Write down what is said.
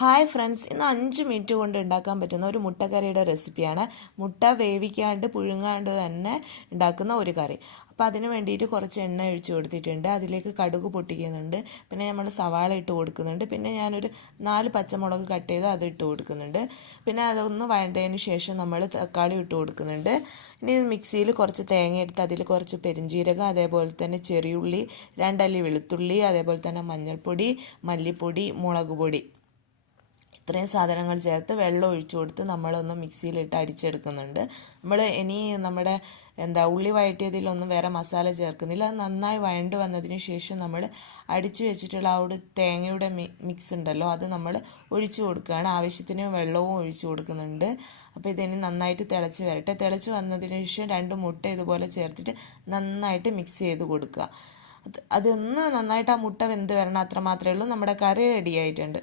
Hi friends, ഇന്ന് 5 minute കൊണ്ട് ഉണ്ടാക്കാൻ പറ്റുന്ന ഒരു മുട്ടക്കറിയുടെ റെസിപ്പിയാണ്. മുട്ട വേവിക്കാണ്ട് പുഴുങ്ങാണ്ട് തന്നെ ഉണ്ടാക്കുന്ന ഒരു കറി. അപ്പോൾ അതിന് വേണ്ടിയിട്ട് കുറച്ച് എണ്ണ ഒഴിച്ച് കൊടുത്തിട്ടുണ്ട്. അതിലേക്ക് കടുക് പൊട്ടിക്കുന്നുണ്ട്. പിന്നെ നമ്മൾ സവാള ഇട്ട് കൊടുക്കുന്നുണ്ട്. പിന്നെ ഞാനൊരു 4 പച്ചമുളക് കട്ട് ചെയ്ത് അത് ഇട്ട് കൊടുക്കുന്നുണ്ട്. പിന്നെ അതൊന്ന് വഴണ്ടതിന് ശേഷം നമ്മൾ തക്കാളി ഇട്ട് കൊടുക്കുന്നുണ്ട്. ഇനി മിക്സിയിൽ കുറച്ച് തേങ്ങ എടുത്ത് അതിൽ കുറച്ച് പെരിഞ്ചീരകം, അതേപോലെ തന്നെ ചെറിയുള്ളി, 2 അല്ലി വെളുത്തുള്ളി, അതേപോലെ തന്നെ മഞ്ഞൾപ്പൊടി, മല്ലിപ്പൊടി, മുളക് പൊടി, ഇത്രയും സാധനങ്ങൾ ചേർത്ത് വെള്ളം ഒഴിച്ചു കൊടുത്ത് നമ്മളൊന്ന് മിക്സിയിലിട്ട് അടിച്ചെടുക്കുന്നുണ്ട്. ഇനി നമ്മുടെ ഉള്ളി വഴറ്റിയതിലൊന്നും വേറെ മസാല ചേർക്കുന്നില്ല. അത് നന്നായി വഴണ്ട് വന്നതിന് ശേഷം നമ്മൾ അടിച്ചു വെച്ചിട്ടുള്ള ആ ഒരു തേങ്ങയുടെ മിക്സ് ഉണ്ടല്ലോ, അത് നമ്മൾ ഒഴിച്ചു കൊടുക്കുകയാണ്. ആവശ്യത്തിന് വെള്ളവും ഒഴിച്ചു കൊടുക്കുന്നുണ്ട്. അപ്പോൾ ഇതിനി നന്നായിട്ട് തിളച്ച് വരട്ടെ. തിളച്ച് വന്നതിന് ശേഷം 2 മുട്ട ഇതുപോലെ ചേർത്തിട്ട് നന്നായിട്ട് മിക്സ് ചെയ്ത് കൊടുക്കുക. അതൊന്ന് നന്നായിട്ട് ആ മുട്ട വെന്ത് വരണം, അത്ര മാത്രമേ ഉള്ളൂ. നമ്മുടെ കറി റെഡി ആയിട്ടുണ്ട്.